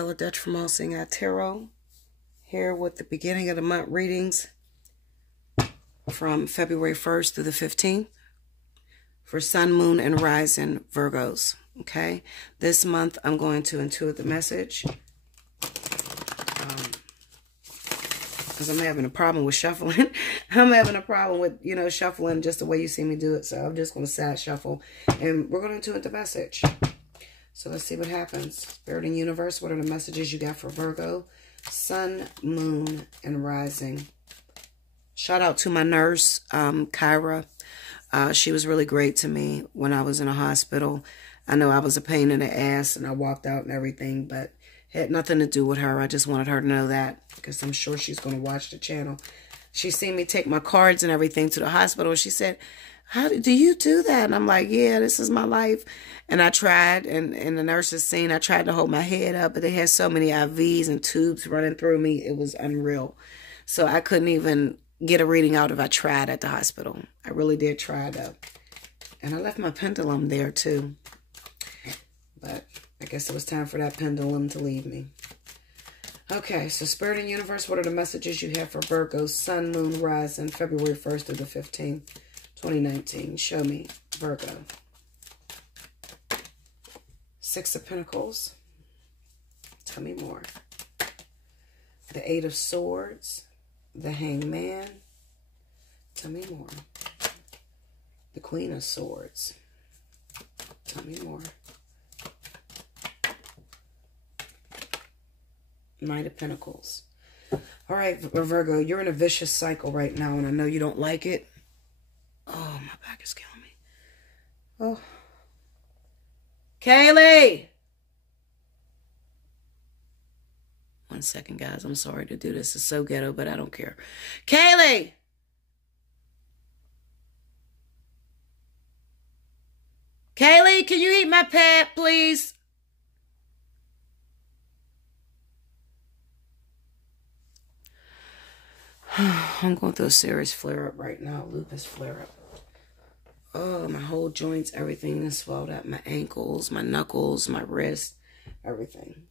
from Allseeingeyetarot, here with the beginning of the month readings from February 1st through the 15th for Sun, Moon, and Rising Virgos. Okay, this month I'm going to intuit the message because I'm having a problem with shuffling. I'm having a problem with, shuffling just the way you see me do it. So I'm just going to side shuffle and we're going to intuit the message. So let's see what happens. Spirit and universe, what are the messages you got for Virgo, Sun, Moon, and Rising? Shout out to my nurse, Kyra. She was really great to me when I was in a hospital. I know I was a pain in the ass and I walked out and everything, but it had nothing to do with her. I just wanted her to know that because I'm sure she's going to watch the channel. She seen me take my cards and everything to the hospital. She said, "How do you do that?" And I'm like, "Yeah, this is my life." And I tried, and the nurses seen, I tried to hold my head up, but they had so many IVs and tubes running through me. It was unreal. So I couldn't even get a reading out if I tried at the hospital. I really did try, though. And I left my pendulum there, too. But I guess it was time for that pendulum to leave me. Okay, so Spirit and Universe, what are the messages you have for Virgo, Sun, Moon, Rising, February 1st through the 15th, 2019? Show me, Virgo. Six of Pentacles. Tell me more. The Eight of Swords. The Hangman. Tell me more. The Queen of Swords. Tell me more. Knight of Pentacles. All right, Virgo, you're in a vicious cycle right now, and I know you don't like it. Oh, my back is killing me. Oh. Kaylee! One second, guys. I'm sorry to do this. It's so ghetto, but I don't care. Kaylee! Kaylee, can you eat my pet, please? I'm going through a serious flare-up right now. Lupus flare-up. Oh, my whole joints, everything is swelled up. My ankles, my knuckles, my wrist, everything.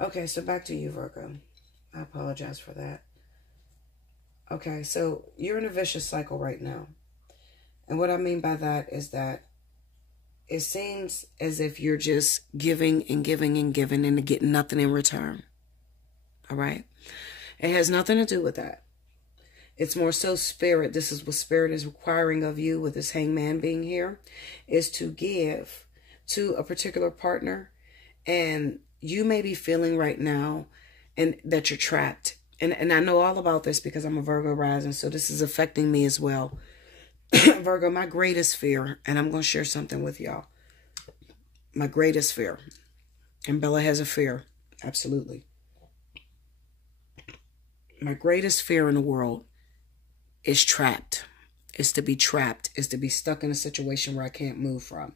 Okay, so back to you, Virgo. I apologize for that. Okay, so you're in a vicious cycle right now. And what I mean by that is that it seems as if you're just giving and giving and giving and getting nothing in return. All right? It has nothing to do with that. It's more so spirit. This is what spirit is requiring of you with this Hangman being here, is to give to a particular partner. And you may be feeling right now and that you're trapped. And I know all about this because I'm a Virgo rising, so this is affecting me as well. Virgo, my greatest fear, and I'm going to share something with y'all. My greatest fear, and Bella has a fear, absolutely. My greatest fear in the world is trapped. Is to be trapped. Is to be stuck in a situation where I can't move from.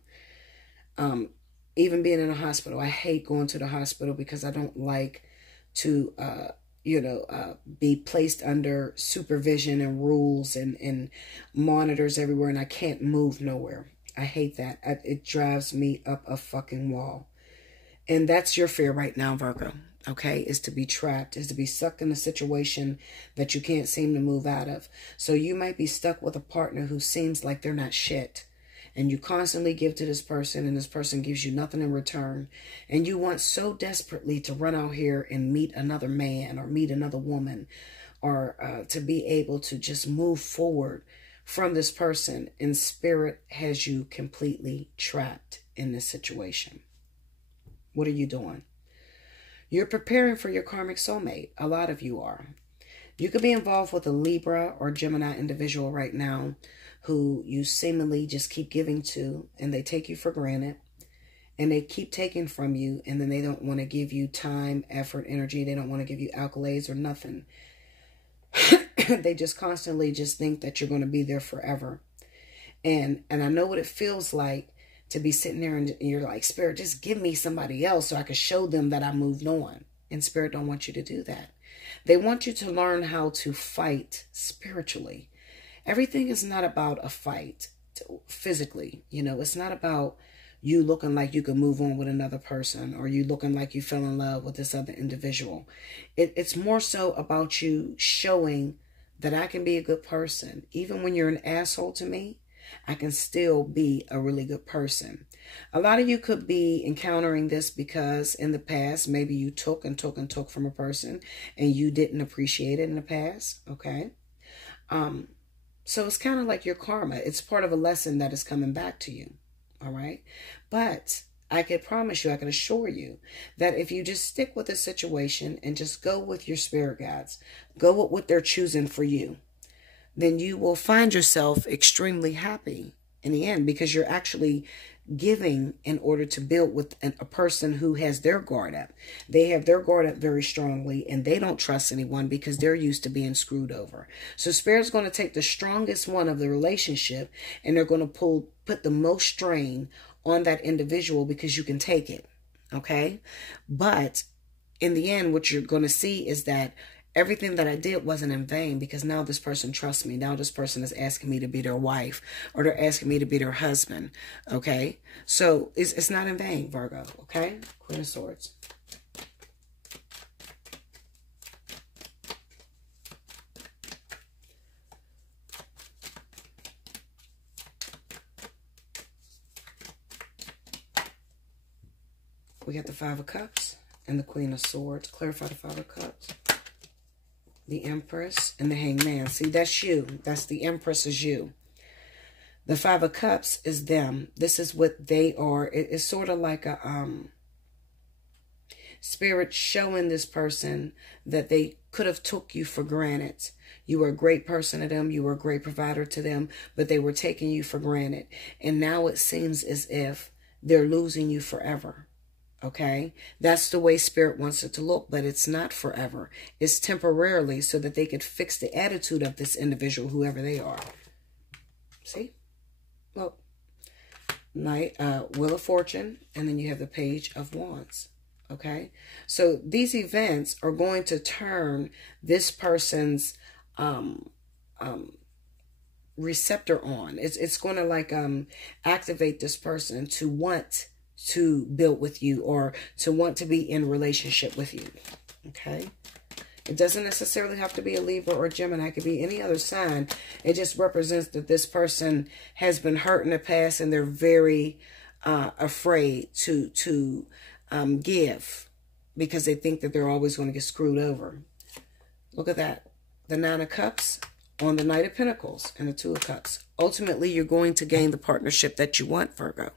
Even being in a hospital. I hate going to the hospital because I don't like to, be placed under supervision and rules and monitors everywhere, and I can't move nowhere. I hate that. It drives me up a fucking wall. And that's your fear right now, Virgo. Okay, is to be trapped, is to be stuck in a situation that you can't seem to move out of. So you might be stuck with a partner who seems like they're not shit. And you constantly give to this person, and this person gives you nothing in return. And you want so desperately to run out here and meet another man or meet another woman, or to be able to just move forward from this person. And spirit has you completely trapped in this situation. What are you doing? You're preparing for your karmic soulmate. A lot of you are. You could be involved with a Libra or Gemini individual right now who you seemingly just keep giving to, and they take you for granted, and they keep taking from you, and then they don't want to give you time, effort, energy. They don't want to give you accolades or nothing. They just constantly just think that you're going to be there forever. And I know what it feels like to be sitting there and you're like, Spirit, just give me somebody else so I can show them that I moved on. And Spirit don't want you to do that. They want you to learn how to fight spiritually. Everything is not about a fight physically. It's not about you looking like you could move on with another person, or you looking like you fell in love with this other individual. It's more so about you showing that I can be a good person. Even when you're an asshole to me, I can still be a really good person. A lot of you could be encountering this because in the past, maybe you took and took and took from a person and you didn't appreciate it in the past. Okay. So it's kind of like your karma. It's part of a lesson that is coming back to you. All right. But I can promise you, I can assure you that if you just stick with the situation and just go with your spirit guides, go with what they're choosing for you, then you will find yourself extremely happy in the end, because you're actually giving in order to build with a person who has their guard up. They have their guard up very strongly, and they don't trust anyone because they're used to being screwed over. So Spirit's going to take the strongest one of the relationship, and they're going to put the most strain on that individual because you can take it. Okay. But in the end, what you're going to see is that everything that I did wasn't in vain, because now this person trusts me. Now this person is asking me to be their wife, or they're asking me to be their husband. Okay. So it's not in vain, Virgo. Okay. Queen of Swords. We got the Five of Cups and the Queen of Swords. Clarify the Five of Cups. The Empress and the Hangman. See, that's you. That's the Empress is you. The Five of Cups is them. This is what they are. It's sort of like a Spirit showing this person that they could have took you for granted. You were a great person to them. You were a great provider to them, but they were taking you for granted. And now it seems as if they're losing you forever. Okay, that's the way Spirit wants it to look, but it's not forever. It's temporarily, so that they could fix the attitude of this individual, whoever they are. See? Well, Wheel of Fortune, and then you have the Page of Wands. Okay, so these events are going to turn this person's receptor on. It's going to like activate this person to want to build with you, or to want to be in relationship with you. Okay. It doesn't necessarily have to be a Libra or Gemini. It could be any other sign. It just represents that this person has been hurt in the past, and they're very afraid to give, because they think that they're always going to get screwed over. Look at that. The Nine of Cups on the Knight of Pentacles and the Two of Cups. Ultimately, you're going to gain the partnership that you want, Virgo.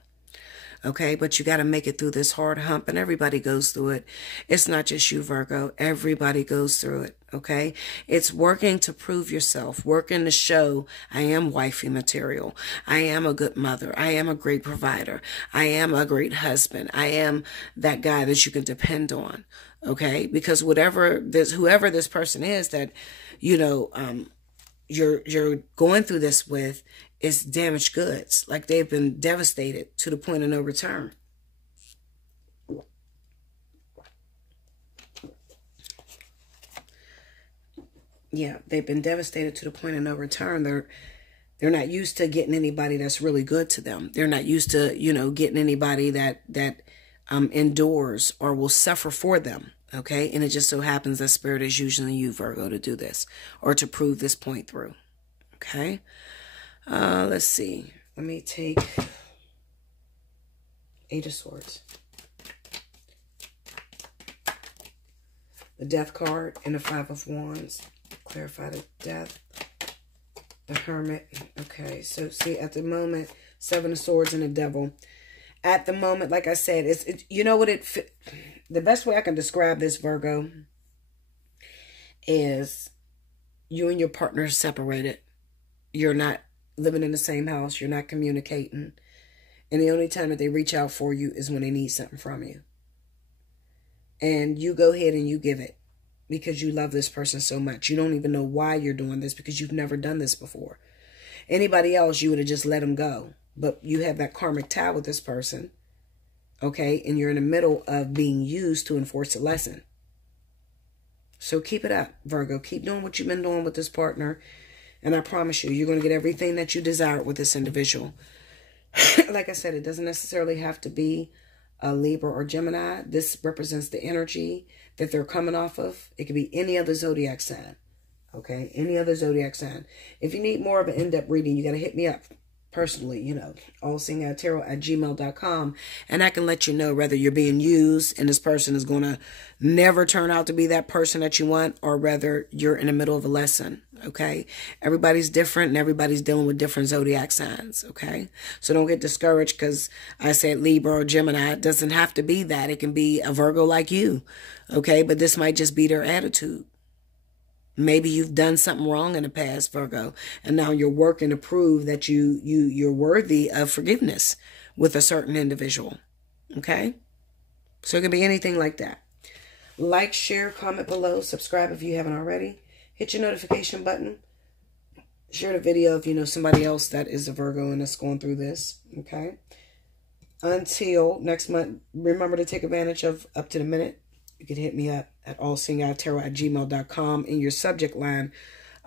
Okay, but you got to make it through this hard hump, and everybody goes through it. It's not just you, Virgo. Everybody goes through it. Okay, it's working to prove yourself, working to show I am wifey material. I am a good mother. I am a great provider. I am a great husband. I am that guy that you can depend on. Okay, because whoever this person is that, you know, you're going through this with, is damaged goods. Like they've been devastated to the point of no return. Yeah, they've been devastated to the point of no return. They're not used to getting anybody that's really good to them. They're not used to, you know, getting anybody that endures or will suffer for them. Okay, and it just so happens that Spirit is using you, Virgo, to do this, or to prove this point through. Okay. Let's see. Let me take Eight of Swords. The Death card and the Five of Wands. Clarify the Death. The Hermit. Okay, so see, at the moment, Seven of Swords and the Devil. At the moment, like I said, you know what the best way I can describe this, Virgo, is you and your partner are separated. You're not living in the same house. You're not communicating. And the only time that they reach out for you is when they need something from you. And you go ahead and you give it because you love this person so much. You don't even know why you're doing this because you've never done this before. Anybody else, you would have just let them go. But you have that karmic tie with this person. Okay? And you're in the middle of being used to enforce a lesson. So keep it up, Virgo. Keep doing what you've been doing with this partner. And I promise you, you're going to get everything that you desire with this individual. Like I said, it doesn't necessarily have to be a Libra or Gemini. This represents the energy that they're coming off of. It could be any other zodiac sign. Okay, any other zodiac sign. If you need more of an in-depth reading, you got to hit me up personally, you know, allseeingeyetarot@gmail.com, and I can let you know whether you're being used and this person is going to never turn out to be that person that you want, or whether you're in the middle of a lesson. Okay, everybody's different and everybody's dealing with different zodiac signs. Okay, so don't get discouraged because I said Libra or Gemini. It doesn't have to be that. It can be a Virgo like you. Okay, but this might just be their attitude. Maybe you've done something wrong in the past, Virgo, and now you're working to prove that you're worthy of forgiveness with a certain individual. Okay? So it can be anything like that. Like, share, comment below, subscribe if you haven't already. Hit your notification button. Share the video if you know somebody else that is a Virgo and that's going through this. Okay? Until next month, remember to take advantage of Up to the Minute. You can hit me up at allseeingeyetarot@gmail.com. In your subject line,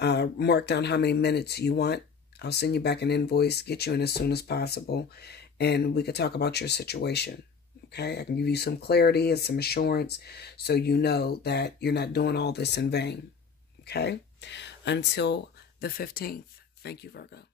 mark down how many minutes you want. I'll send you back an invoice, get you in as soon as possible, and we could talk about your situation. Okay? I can give you some clarity and some assurance so you know that you're not doing all this in vain. Okay? Until the 15th. Thank you, Virgo.